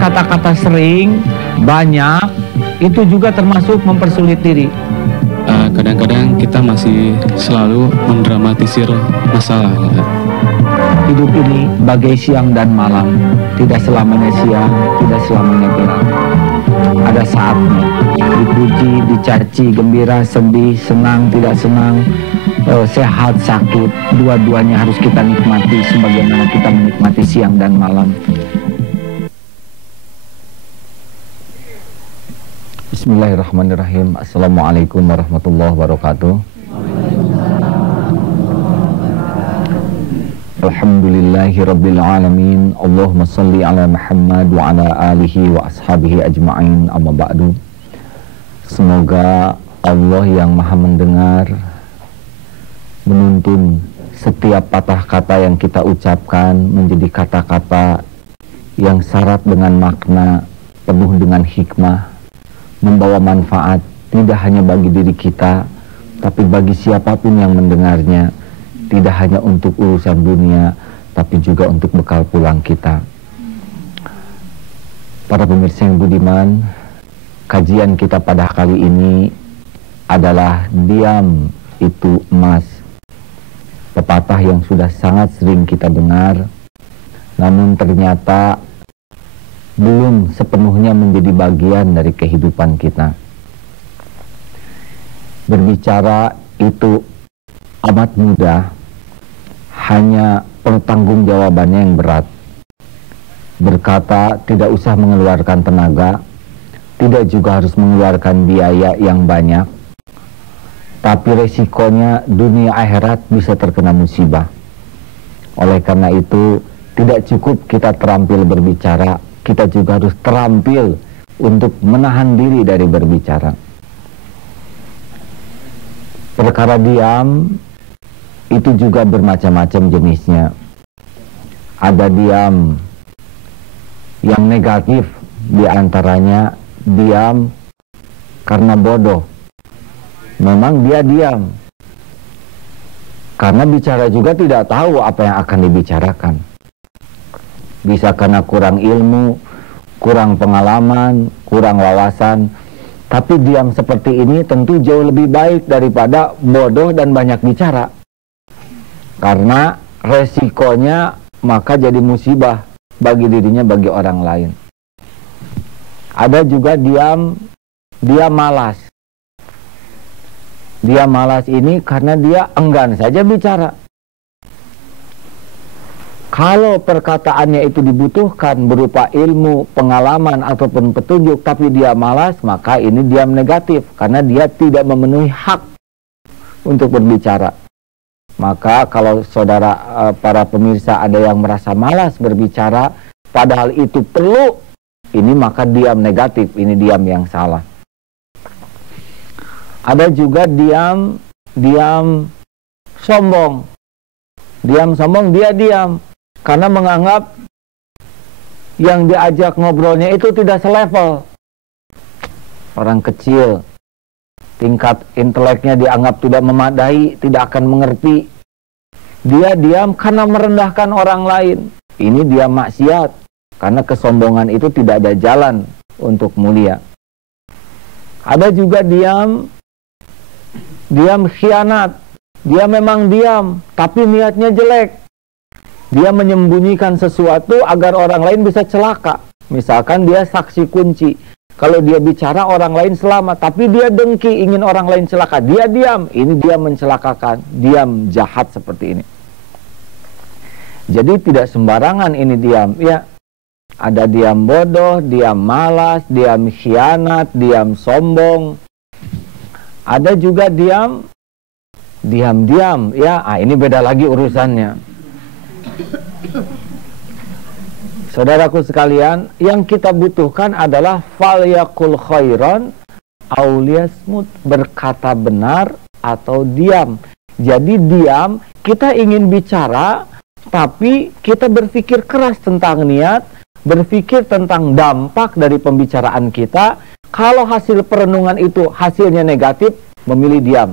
kata-kata sering, banyak, itu juga termasuk mempersulit diri. Kadang-kadang kita masih selalu mendramatisir masalah. Hidup ini bagai siang dan malam, tidak selamanya siang, tidak selamanya gelap. Ada saatnya dipuji, dicaci, gembira, sedih, senang, tidak senang, sehat, sakit, dua-duanya harus kita nikmati sebagaimana kita menikmati siang dan malam. Bismillahirrahmanirrahim. Assalamualaikum warahmatullahi wabarakatuh. Alhamdulillahi rabbil alamin. Allahumma salli ala Muhammad wa ala alihi wa ashabihi ajma'in, amma ba'du. Semoga Allah yang maha mendengar menuntun setiap patah kata yang kita ucapkan menjadi kata-kata yang syarat dengan makna, penuh dengan hikmah, membawa manfaat tidak hanya bagi diri kita, tapi bagi siapapun yang mendengarnya. Tidak hanya untuk urusan dunia, tapi juga untuk bekal pulang kita. Para pemirsa yang budiman, kajian kita pada kali ini adalah diam itu emas. Pepatah yang sudah sangat sering kita dengar, namun ternyata belum sepenuhnya menjadi bagian dari kehidupan kita. Berbicara itu amat mudah, hanya pertanggungjawabannya yang berat. Berkata tidak usah mengeluarkan tenaga, tidak juga harus mengeluarkan biaya yang banyak, tapi resikonya dunia akhirat bisa terkena musibah. Oleh karena itu, tidak cukup kita terampil berbicara, kita juga harus terampil untuk menahan diri dari berbicara. Perkara diam itu juga bermacam-macam jenisnya. Ada diam yang negatif, diantaranya diam karena bodoh. Memang dia diam karena bicara juga tidak tahu apa yang akan dibicarakan. Bisa karena kurang ilmu, kurang pengalaman, kurang wawasan. Tapi diam seperti ini tentu jauh lebih baik daripada bodoh dan banyak bicara. Karena resikonya maka jadi musibah bagi dirinya, bagi orang lain. Ada juga dia malas. Dia malas ini karena dia enggan saja bicara. Kalau perkataannya itu dibutuhkan berupa ilmu, pengalaman, ataupun petunjuk, tapi dia malas, maka ini diam negatif. Karena dia tidak memenuhi hak untuk berbicara. Maka kalau saudara para pemirsa ada yang merasa malas berbicara, padahal itu perlu, ini maka diam negatif, ini diam yang salah. Ada juga diam sombong. Diam sombong, dia diam karena menganggap yang diajak ngobrolnya itu tidak selevel. Orang kecil, tingkat inteleknya dianggap tidak memadai, tidak akan mengerti. Dia diam karena merendahkan orang lain. Ini dia maksiat, karena kesombongan itu tidak ada jalan untuk mulia. Ada juga diam khianat. Dia memang diam, tapi niatnya jelek. Dia menyembunyikan sesuatu agar orang lain bisa celaka. Misalkan dia saksi kunci. Kalau dia bicara orang lain selamat, tapi dia dengki ingin orang lain celaka, dia diam. Ini dia mencelakakan, diam jahat seperti ini. Jadi tidak sembarangan ini diam. Ya, ada diam bodoh, diam malas, diam khianat, diam sombong. Ada juga diam. Ya, ini beda lagi urusannya. Saudaraku sekalian, yang kita butuhkan adalah falyakul khairan aw liyasmut, berkata benar atau diam. Jadi diam, kita ingin bicara, tapi kita berpikir keras tentang niat, berpikir tentang dampak dari pembicaraan kita. Kalau hasil perenungan itu hasilnya negatif, memilih diam.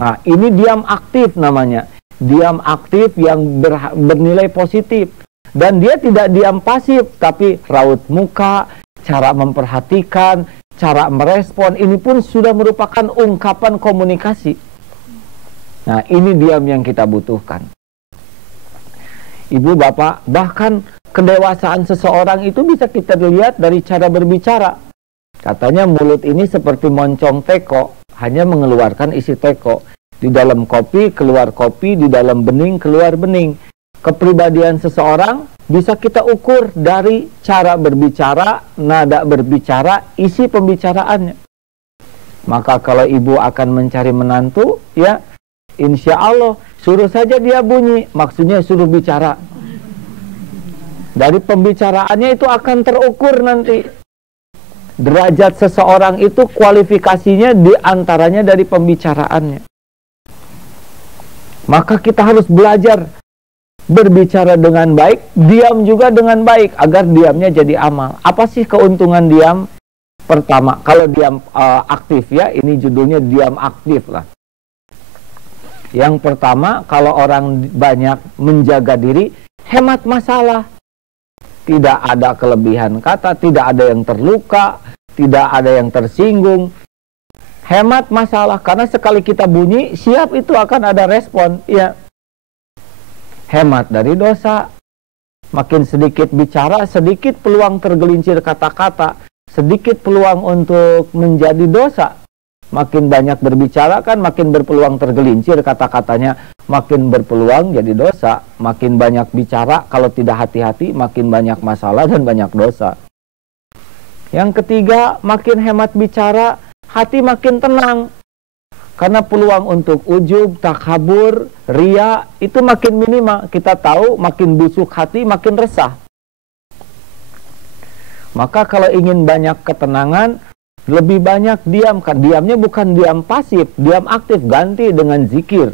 Nah, ini diam aktif namanya. Diam aktif yang bernilai positif. Dan dia tidak diam pasif, tapi raut muka, cara memperhatikan, cara merespon, ini pun sudah merupakan ungkapan komunikasi. Nah, ini diam yang kita butuhkan. Ibu, bapak, bahkan kedewasaan seseorang itu bisa kita lihat dari cara berbicara. Katanya mulut ini seperti moncong teko, hanya mengeluarkan isi teko. Di dalam kopi, keluar kopi, di dalam bening, keluar bening. Kepribadian seseorang bisa kita ukur dari cara berbicara, nada berbicara, isi pembicaraannya. Maka kalau ibu akan mencari menantu, ya, insya Allah suruh saja dia bunyi, maksudnya suruh bicara. Dari pembicaraannya itu akan terukur nanti. Derajat seseorang itu kualifikasinya diantaranya dari pembicaraannya. Maka kita harus belajar berbicara dengan baik, diam juga dengan baik, agar diamnya jadi amal. Apa sih keuntungan diam? Pertama, kalau diam aktif, ya, ini judulnya diam aktif lah. Yang pertama, kalau orang banyak menjaga diri, hemat masalah. Tidak ada kelebihan kata, tidak ada yang terluka, tidak ada yang tersinggung. Hemat masalah, karena sekali kita bunyi, siap itu akan ada respon, ya. Hemat dari dosa. Makin sedikit bicara, sedikit peluang tergelincir kata-kata, sedikit peluang untuk menjadi dosa. Makin banyak berbicara kan makin berpeluang tergelincir kata-katanya, makin berpeluang jadi dosa. Makin banyak bicara, kalau tidak hati-hati, makin banyak masalah dan banyak dosa. Yang ketiga, makin hemat bicara, hati makin tenang. Karena peluang untuk ujub, takabur, ria itu makin minimal. Kita tahu makin busuk hati, makin resah. Maka kalau ingin banyak ketenangan, lebih banyak diam. Diamnya bukan diam pasif, diam aktif, ganti dengan zikir.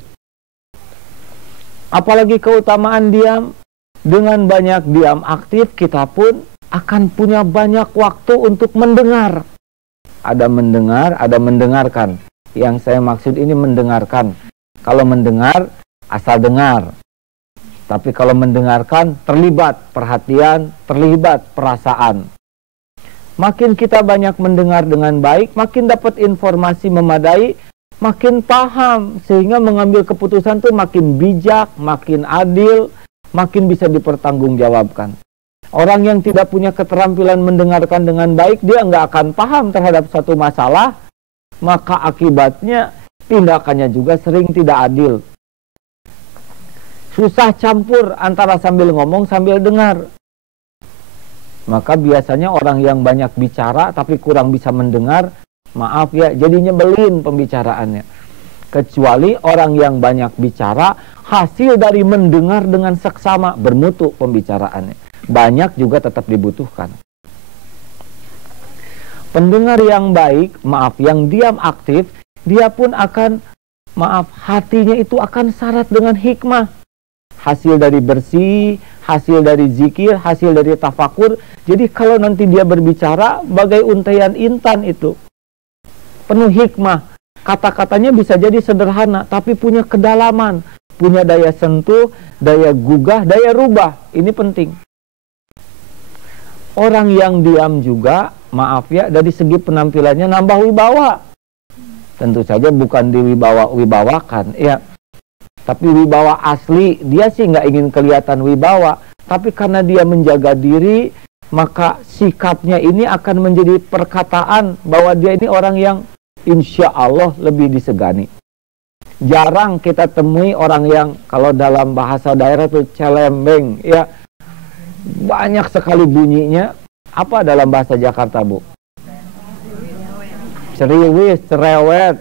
Apalagi keutamaan diam, dengan banyak diam aktif, kita pun akan punya banyak waktu untuk mendengar. Ada mendengar, ada mendengarkan. Yang saya maksud ini mendengarkan. Kalau mendengar, asal dengar. Tapi kalau mendengarkan, terlibat perhatian, terlibat perasaan. Makin kita banyak mendengar dengan baik, makin dapat informasi memadai, makin paham. Sehingga mengambil keputusan itu makin bijak, makin adil, makin bisa dipertanggungjawabkan. Orang yang tidak punya keterampilan mendengarkan dengan baik, dia nggak akan paham terhadap satu masalah, maka akibatnya tindakannya juga sering tidak adil. Susah campur antara sambil ngomong sambil dengar. Maka biasanya orang yang banyak bicara tapi kurang bisa mendengar, maaf ya, jadi nyebelin pembicaraannya. Kecuali orang yang banyak bicara, hasil dari mendengar dengan seksama, bermutu pembicaraannya. Banyak juga tetap dibutuhkan. Pendengar yang baik, maaf, yang diam aktif, dia pun akan, maaf, hatinya itu akan syarat dengan hikmah. Hasil dari bersih, hasil dari zikir, hasil dari tafakur. Jadi kalau nanti dia berbicara, bagai untaian intan itu. Penuh hikmah. Kata-katanya bisa jadi sederhana, tapi punya kedalaman. Punya daya sentuh, daya gugah, daya rubah. Ini penting. Orang yang diam juga, maaf ya, dari segi penampilannya nambah wibawa. Tentu saja bukan diwibawa-wibawakan, ya. Tapi wibawa asli, dia sih nggak ingin kelihatan wibawa. Tapi karena dia menjaga diri, maka sikapnya ini akan menjadi perkataan bahwa dia ini orang yang insya Allah lebih disegani. Jarang kita temui orang yang, kalau dalam bahasa daerah itu celembeng, ya. Banyak sekali bunyinya. Apa dalam bahasa Jakarta, Bu? Ceriwis, cerewet.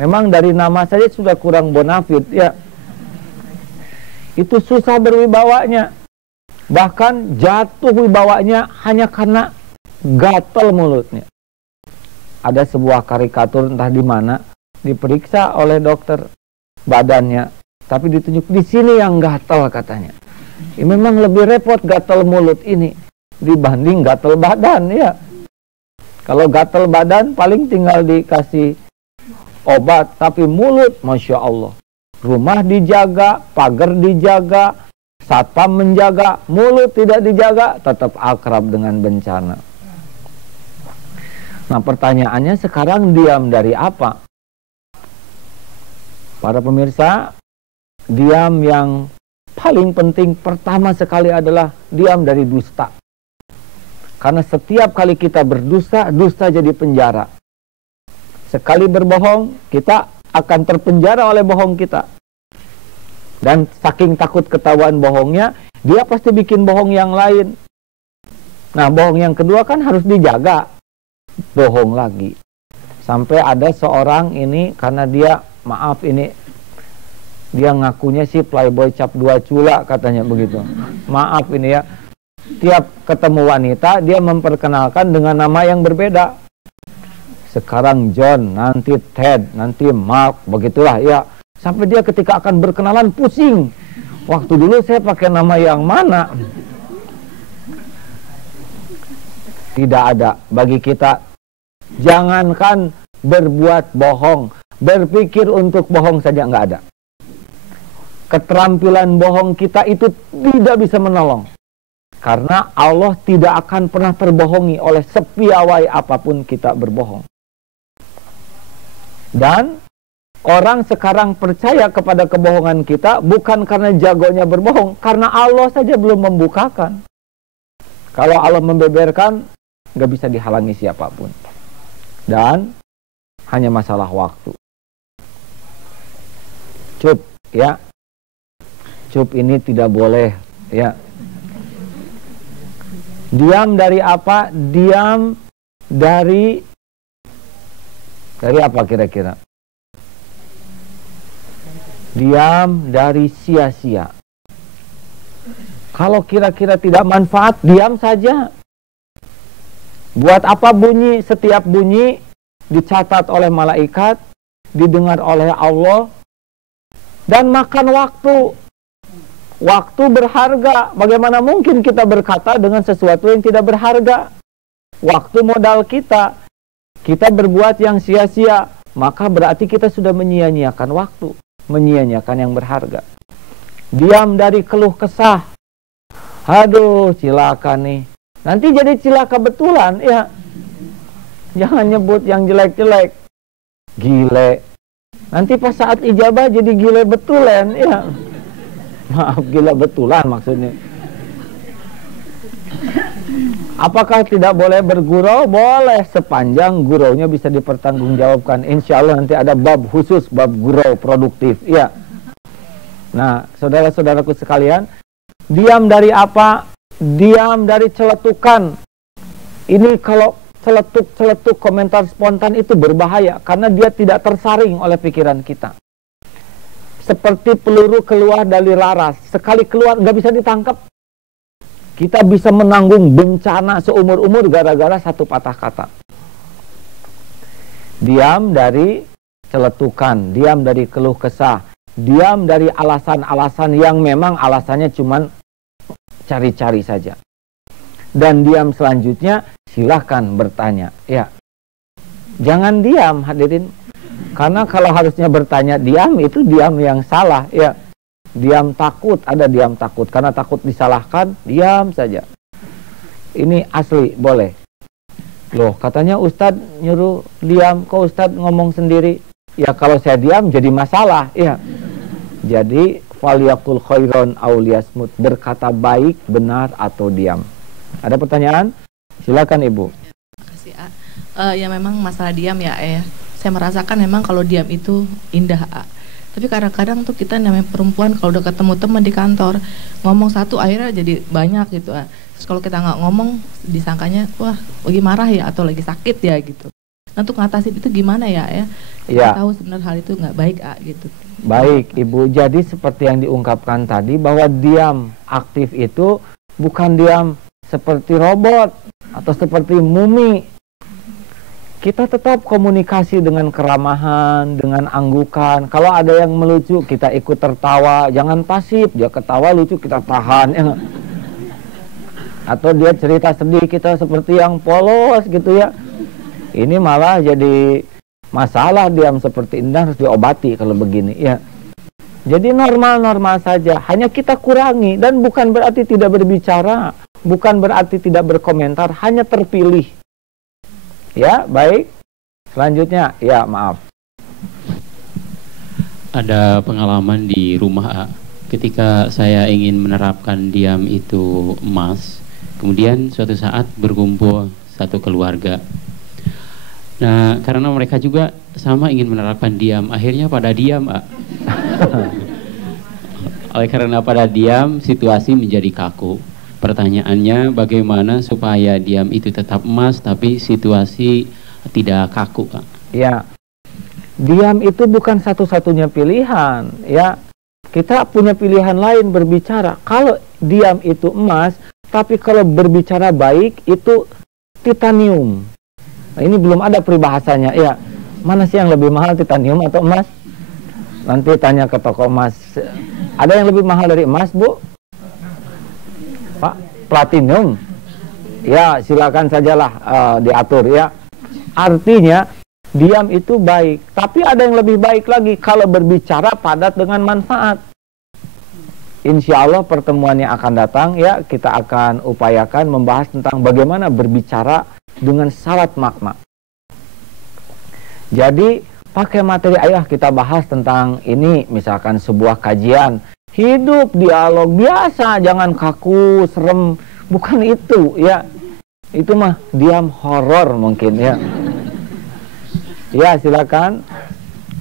Memang dari nama saja sudah kurang bonafit, ya. Itu susah berwibawanya. Bahkan jatuh wibawanya hanya karena gatal mulutnya. Ada sebuah karikatur entah di mana, diperiksa oleh dokter badannya, tapi ditunjuk di sini yang gatal katanya. Ya, memang lebih repot gatal mulut ini dibanding gatal badan, ya. Kalau gatal badan paling tinggal dikasih obat, tapi mulut, Masya Allah. Rumah dijaga, pagar dijaga, satpam menjaga, mulut tidak dijaga, tetap akrab dengan bencana. Nah, pertanyaannya sekarang diam dari apa? Para pemirsa, diam yang paling penting pertama sekali adalah diam dari dusta. Karena setiap kali kita berdusta, dusta jadi penjara. Sekali berbohong, kita akan terpenjara oleh bohong kita. Dan saking takut ketahuan bohongnya, dia pasti bikin bohong yang lain. Nah, bohong yang kedua kan harus dijaga. Bohong lagi. Sampai ada seorang ini, karena dia, maaf ini, dia ngakunya sih playboy cap 2 cula katanya begitu. Maaf ini ya, tiap ketemu wanita dia memperkenalkan dengan nama yang berbeda. Sekarang John, nanti Ted, nanti Mark, begitulah ya. Sampai dia ketika akan berkenalan pusing. Waktu dulu saya pakai nama yang mana? Tidak ada bagi kita. Jangankan berbuat bohong, berpikir untuk bohong saja nggak ada. Keterampilan bohong kita itu tidak bisa menolong. Karena Allah tidak akan pernah terbohongi oleh sepiawai apapun kita berbohong. Dan orang sekarang percaya kepada kebohongan kita bukan karena jagonya berbohong, karena Allah saja belum membukakan. Kalau Allah membeberkan, nggak bisa dihalangi siapapun. Dan hanya masalah waktu. Cup, ya. Cup ini tidak boleh, ya. Diam dari apa? Diam dari apa kira-kira? Diam dari sia-sia. Kalau kira-kira tidak manfaat, diam saja. Buat apa bunyi? Setiap bunyi dicatat oleh malaikat, didengar oleh Allah, dan makan waktu. Waktu berharga. Bagaimana mungkin kita berkata dengan sesuatu yang tidak berharga? Waktu modal kita. Kita berbuat yang sia-sia, maka berarti kita sudah menyia-nyiakan waktu, menyia-nyiakan yang berharga. Diam dari keluh kesah. Aduh, cilaka nih. Nanti jadi cilaka betulan, ya. Jangan nyebut yang jelek-jelek. Gile. Nanti pas saat ijabah jadi gile betulan, ya. Maaf, gila betulan maksudnya. Apakah tidak boleh bergurau? Boleh, sepanjang guraunya bisa dipertanggungjawabkan. Insya Allah nanti ada bab khusus, bab gurau produktif, ya. Nah, saudara-saudaraku sekalian, diam dari apa? Diam dari celetukan. Ini kalau celetuk-celetuk komentar spontan itu berbahaya, karena dia tidak tersaring oleh pikiran kita. Seperti peluru keluar dari laras, sekali keluar nggak bisa ditangkap. Kita bisa menanggung bencana seumur-umur gara-gara satu patah kata. Diam dari celetukan, diam dari keluh kesah, diam dari alasan-alasan yang memang alasannya cuman cari-cari saja. Dan diam selanjutnya, silahkan bertanya. Ya, jangan diam hadirin. Karena kalau harusnya bertanya diam, itu diam yang salah. Ya, diam takut, ada diam takut. Karena takut disalahkan, diam saja. Ini asli, boleh. Loh, katanya Ustadz nyuruh diam, kok Ustadz ngomong sendiri? Ya, kalau saya diam jadi masalah. Ya, jadi faliyakul khairon auliyasmut, berkata baik, benar, atau diam. Ada pertanyaan? Silakan Ibu. Makasih, ya memang masalah diam ya, saya merasakan memang kalau diam itu indah, tapi kadang-kadang tuh kita namanya perempuan kalau udah ketemu teman di kantor, ngomong satu akhirnya jadi banyak gitu. Terus kalau kita nggak ngomong, disangkanya wah lagi marah ya atau lagi sakit ya gitu. Nah, untuk ngatasin itu gimana ya? Kita tahu sebenarnya hal itu nggak baik gitu. Baik Ibu, jadi seperti yang diungkapkan tadi bahwa diam aktif itu bukan diam seperti robot atau seperti mumi. Kita tetap komunikasi dengan keramahan, dengan anggukan. Kalau ada yang melucu, kita ikut tertawa. Jangan pasif, dia ketawa lucu, kita tahan. Ya. Atau dia cerita sedih, kita seperti yang polos gitu ya. Ini malah jadi masalah, diam seperti ini harus diobati kalau begini. Ya. Jadi normal-normal saja, hanya kita kurangi, dan bukan berarti tidak berbicara, bukan berarti tidak berkomentar, hanya terpilih. Ya, baik. Selanjutnya, ya maaf. Ada pengalaman di rumah, ketika saya ingin menerapkan diam itu emas, kemudian suatu saat berkumpul satu keluarga. Nah, karena mereka juga sama ingin menerapkan diam, akhirnya pada diam, Oleh karena pada diam, situasi menjadi kaku. Pertanyaannya, bagaimana supaya diam itu tetap emas, tapi situasi tidak kaku, Pak? Ya, diam itu bukan satu-satunya pilihan. Ya, kita punya pilihan lain berbicara. Kalau diam itu emas, tapi kalau berbicara baik itu titanium. Nah, ini belum ada peribahasanya. Ya, mana sih yang lebih mahal, titanium atau emas? Nanti tanya ke toko emas. Ada yang lebih mahal dari emas, Bu? Pak, platinum. Ya, silakan sajalah diatur ya. Artinya diam itu baik, tapi ada yang lebih baik lagi kalau berbicara padat dengan manfaat. Insya Allah pertemuan yang akan datang ya, kita akan upayakan membahas tentang bagaimana berbicara dengan syarat makna. Jadi pakai materi ayah kita bahas tentang ini, misalkan sebuah kajian hidup dialog biasa, jangan kaku serem, bukan itu ya. Itu mah diam horor mungkin ya. Ya silakan.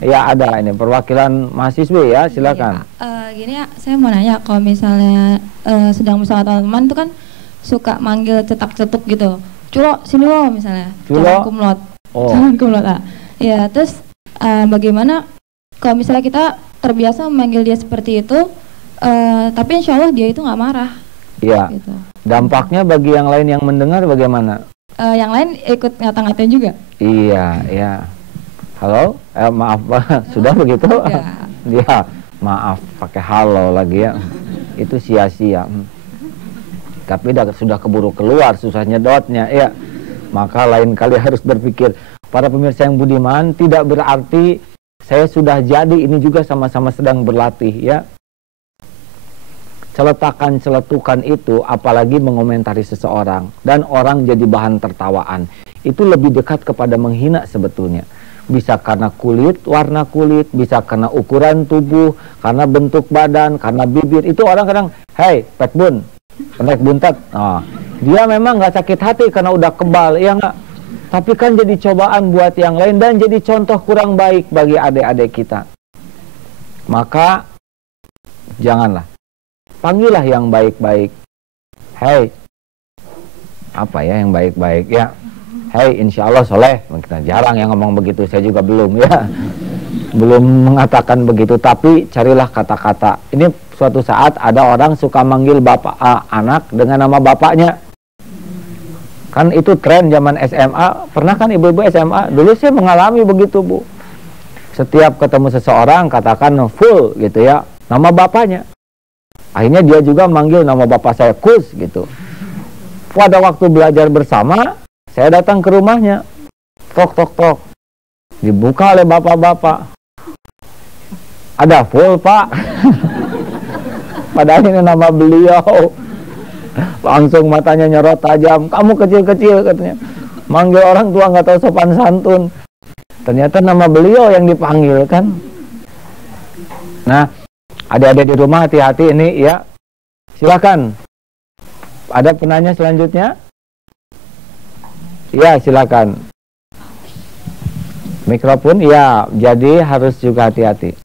Ya ada ini perwakilan mahasiswa ya, silakan. Gini ya, saya mau nanya, kalau misalnya sedang bersama teman-teman itu kan suka manggil cetak-cetuk gitu. Culo, sini lo misalnya. Culo. Jangan kumlot. Oh. Jangan kumlot. Ya, terus bagaimana kalau misalnya kita terbiasa memanggil dia seperti itu, tapi insya Allah dia itu nggak marah. Iya. Gitu. Dampaknya bagi yang lain yang mendengar bagaimana? Yang lain ikut ngata-ngatain juga. Iya, ya. Halo, maaf sudah begitu? Ya. Dia maaf pakai halo lagi ya. Itu sia-sia. Tapi sudah keburu keluar susah nyedotnya ya. Maka lain kali harus berpikir. Para pemirsa yang budiman, tidak berarti saya sudah jadi, ini juga sama-sama sedang berlatih ya. Celetakan-celetukan itu apalagi mengomentari seseorang dan orang jadi bahan tertawaan, itu lebih dekat kepada menghina sebetulnya. Bisa karena kulit, warna kulit, bisa karena ukuran tubuh, karena bentuk badan, karena bibir. Itu orang kadang, hey pekbun, pendek buntat. Nah, dia memang nggak sakit hati karena udah kebal, ya nggak? Tapi kan jadi cobaan buat yang lain dan jadi contoh kurang baik bagi adik-adik kita. Maka janganlah. Panggillah yang baik-baik. Hey, apa ya yang baik-baik ya? Hey, insya Allah soleh. Kita jarang yang ngomong begitu, saya juga belum ya. Belum mengatakan begitu, tapi carilah kata-kata. Ini suatu saat ada orang suka manggil bapak anak dengan nama bapaknya. Kan itu tren zaman SMA. Pernah kan ibu-ibu SMA? Dulu saya mengalami begitu, Bu. Setiap ketemu seseorang katakan full gitu ya, nama bapaknya. Akhirnya dia juga manggil nama bapak saya Kus gitu. Pada waktu belajar bersama, saya datang ke rumahnya. Tok tok tok. Dibuka oleh bapak-bapak. Ada full, Pak. Padahal ini nama beliau. Langsung matanya nyorot tajam. Kamu kecil-kecil katanya. Manggil orang tua nggak tahu sopan santun. Ternyata nama beliau yang dipanggil kan. Nah, adik-adik di rumah hati-hati ini ya. Silakan. Ada penanya selanjutnya? Ya, silakan. Mikrofon ya, jadi harus juga hati-hati.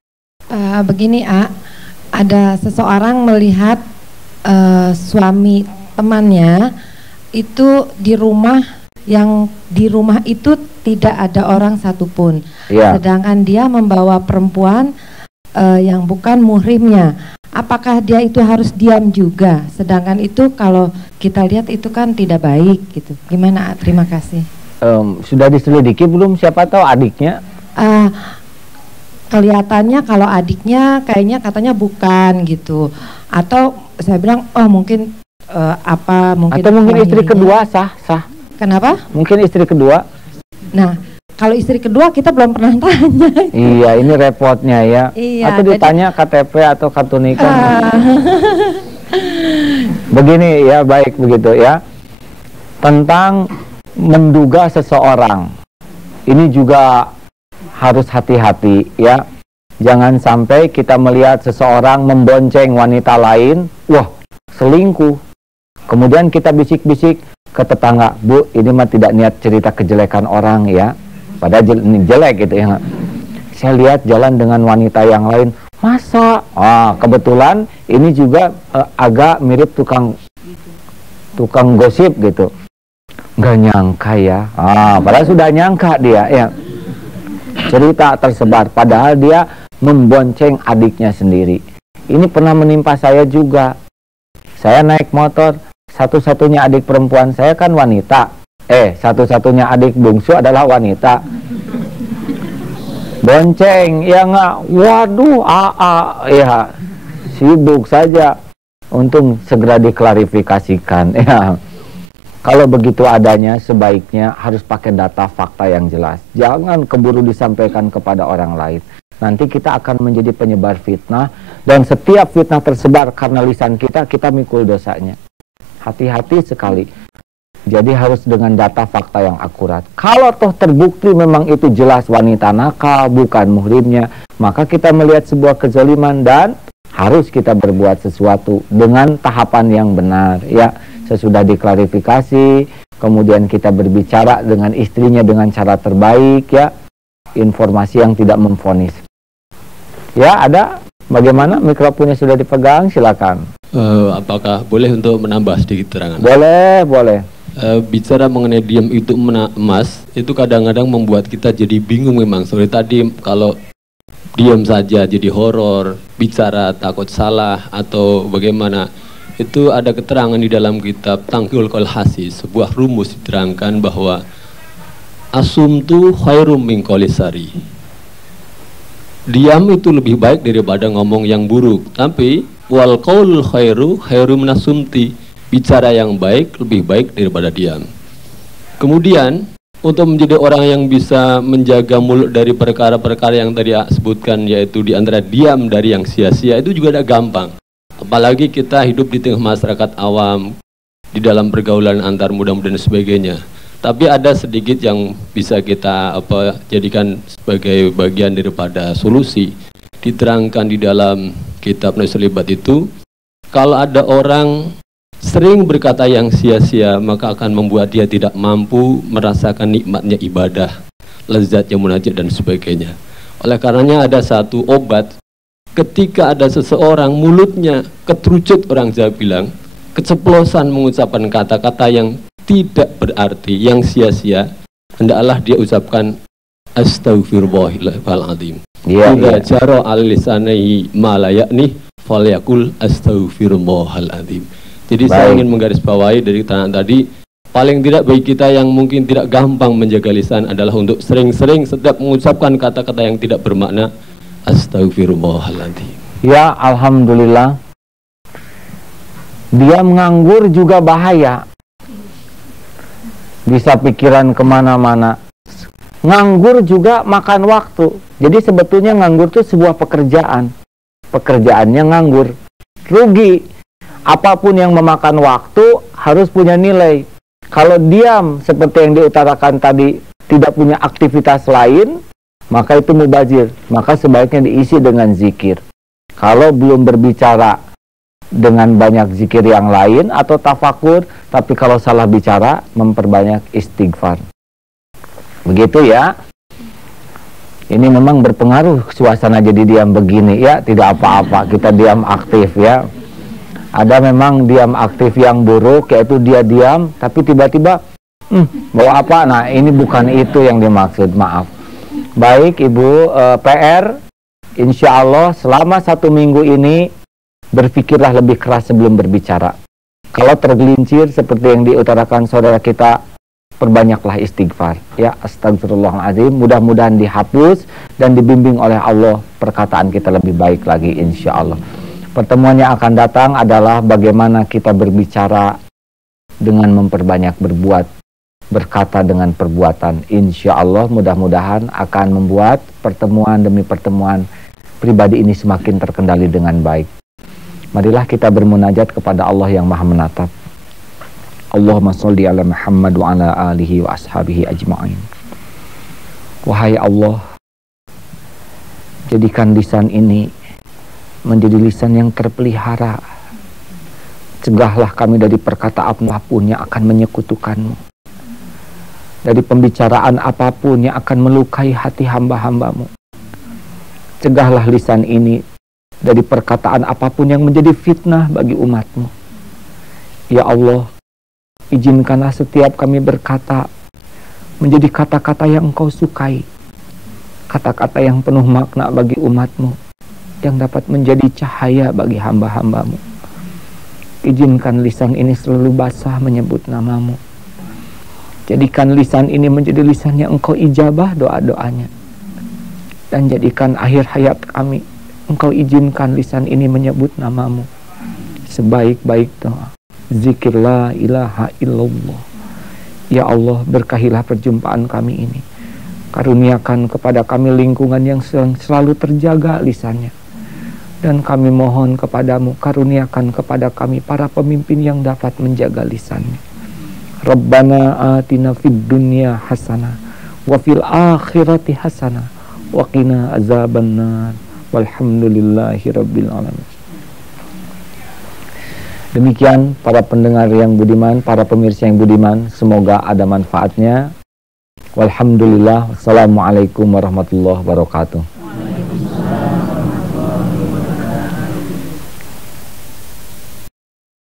Begini, ada seseorang melihat suami temannya itu di rumah, yang di rumah itu tidak ada orang satupun, sedangkan dia membawa perempuan yang bukan muhrimnya. Apakah dia itu harus diam juga? Sedangkan itu kalau kita lihat itu kan tidak baik gitu. Gimana? Terima kasih. Sudah diselidiki belum? Siapa tahu adiknya? Kelihatannya kalau adiknya kayaknya katanya bukan gitu. Atau saya bilang mungkin mungkin atau mungkin istri kedua sah. Kenapa? Mungkin istri kedua. Nah, kalau istri kedua kita belum pernah tanya. Iya, ini repotnya ya. Iya, atau ditanya KTP atau kartu nikah. Begini ya, baik begitu ya. Tentang menduga seseorang, ini juga harus hati-hati ya. Jangan sampai kita melihat seseorang membonceng wanita lain, wah selingkuh. Kemudian kita bisik-bisik ke tetangga, Bu, ini mah tidak niat cerita kejelekan orang ya. Padahal ini jelek gitu ya. Saya lihat jalan dengan wanita yang lain. Masa? Kebetulan ini juga agak mirip tukang gosip gitu. Nggak nyangka ya. Padahal sudah nyangka dia ya. Cerita tersebar. Padahal dia membonceng adiknya sendiri. Ini pernah menimpa saya juga. Saya naik motor. Satu-satunya adik perempuan saya kan wanita. Satu-satunya adik bungsu adalah wanita. Bonceng, ya nggak? Waduh, ya sibuk saja. Untung segera diklarifikasikan ya. Kalau begitu adanya, sebaiknya harus pakai data fakta yang jelas. Jangan keburu disampaikan kepada orang lain. Nanti kita akan menjadi penyebar fitnah, dan setiap fitnah tersebar karena lisan kita, kita mikul dosanya. Hati-hati sekali. Jadi harus dengan data fakta yang akurat. Kalau toh terbukti memang itu jelas wanita nakal, bukan muhrimnya, maka kita melihat sebuah kezaliman dan harus kita berbuat sesuatu dengan tahapan yang benar ya. Sesudah diklarifikasi, kemudian kita berbicara dengan istrinya dengan cara terbaik ya, informasi yang tidak memvonis. Ya, ada bagaimana mikrofonnya sudah dipegang, silakan. Apakah boleh untuk menambah sedikit terangan? Boleh. Bicara mengenai diam itu emas, itu kadang-kadang membuat kita jadi bingung memang. Seperti tadi kalau diam saja jadi horor, bicara takut salah atau bagaimana. Itu ada keterangan di dalam kitab Tangkil Kolhasi, sebuah rumus diterangkan bahwa asumtu khairum min qolisari. Diam itu lebih baik daripada ngomong yang buruk. Tapi wal qaulul khairu minasumti. Bicara yang baik lebih baik daripada diam. Kemudian untuk menjadi orang yang bisa menjaga mulut dari perkara-perkara yang tadi sebutkan, yaitu di antara diam dari yang sia-sia, itu juga tidak gampang. Apalagi kita hidup di tengah masyarakat awam, di dalam pergaulan antar muda-muda dan sebagainya. Tapi ada sedikit yang bisa kita jadikan sebagai bagian daripada solusi. Diterangkan di dalam kitab Nuslibat itu, kalau ada orang sering berkata yang sia-sia, maka akan membuat dia tidak mampu merasakan nikmatnya ibadah, lezatnya munajat dan sebagainya. Oleh karenanya ada satu obat. Ketika ada seseorang mulutnya keterucut, orang Jawa bilang, keceplosan mengucapkan kata-kata yang tidak berarti, yang sia-sia, hendaklah dia ucapkan astaghfirullahaladzim. Idza jara al-lisani ma la ya'ni falyaqul astaghfirullahaladzim. Jadi saya ingin menggarisbawahi dari tangan tadi, paling tidak bagi kita yang mungkin tidak gampang menjaga lisan adalah untuk sering-sering setiap mengucapkan kata-kata yang tidak bermakna, astagfirullahaladzim. Ya, alhamdulillah. Dia menganggur juga bahaya. Bisa pikiran kemana-mana. Nganggur juga makan waktu. Jadi sebetulnya nganggur itu sebuah pekerjaan. Pekerjaannya nganggur. Rugi. Apapun yang memakan waktu harus punya nilai. Kalau diam seperti yang diutarakan tadi, tidak punya aktivitas lain, maka itu mubazir. Maka sebaiknya diisi dengan zikir. Kalau belum berbicara dengan banyak zikir yang lain atau tafakur, tapi kalau salah bicara, memperbanyak istighfar. Begitu ya. Ini memang berpengaruh suasana jadi diam begini ya. Tidak apa-apa, kita diam aktif ya. Ada memang diam aktif yang buruk, yaitu dia diam tapi tiba-tiba bawa apa? Nah, ini bukan itu yang dimaksud, maaf. Baik Ibu, PR insya Allah selama 1 minggu ini berpikirlah lebih keras sebelum berbicara. Kalau tergelincir seperti yang diutarakan saudara kita, perbanyaklah istighfar ya, astagfirullahaladzim. Mudah-mudahan dihapus dan dibimbing oleh Allah perkataan kita lebih baik lagi insya Allah. Pertemuan yang akan datang adalah bagaimana kita berbicara dengan memperbanyak berbuat berkata dengan perbuatan. Insya Allah mudah-mudahan akan membuat pertemuan demi pertemuan pribadi ini semakin terkendali dengan baik. Marilah kita bermunajat kepada Allah yang Maha Menatap. Allahumma sholli ala Muhammad wa ala alihi wa ashabihi ajma'in. Wahai Allah, jadikan lisan ini menjadi lisan yang terpelihara. Cegahlah kami dari perkataan apapun yang akan menyekutukan-Mu, dari pembicaraan apapun yang akan melukai hati hamba-hamba-Mu. Cegahlah lisan ini dari perkataan apapun yang menjadi fitnah bagi umat-Mu. Ya Allah, izinkanlah setiap kami berkata menjadi kata-kata yang Engkau sukai, kata-kata yang penuh makna bagi umat-Mu, yang dapat menjadi cahaya bagi hamba-hamba-Mu. Izinkan lisan ini selalu basah menyebut nama-Mu. Jadikan lisan ini menjadi lisan yang Engkau ijabah doa-doanya. Dan jadikan akhir hayat kami Engkau izinkan lisan ini menyebut nama-Mu sebaik-baik doa. Zikir la ilaha illallah. Ya Allah, berkahilah perjumpaan kami ini. Karuniakan kepada kami lingkungan yang selalu terjaga lisannya. Dan kami mohon kepadamu, karuniakan kepada kami para pemimpin yang dapat menjaga lisannya. Rabbana atina fid dunya hasanah wa fil akhirati hasanah wa qina azabannar. Walhamdulillahi rabbil alamin. Demikian para pendengar yang budiman, para pemirsa yang budiman, semoga ada manfaatnya. Walhamdulillah. Wassalamualaikum warahmatullahi wabarakatuh.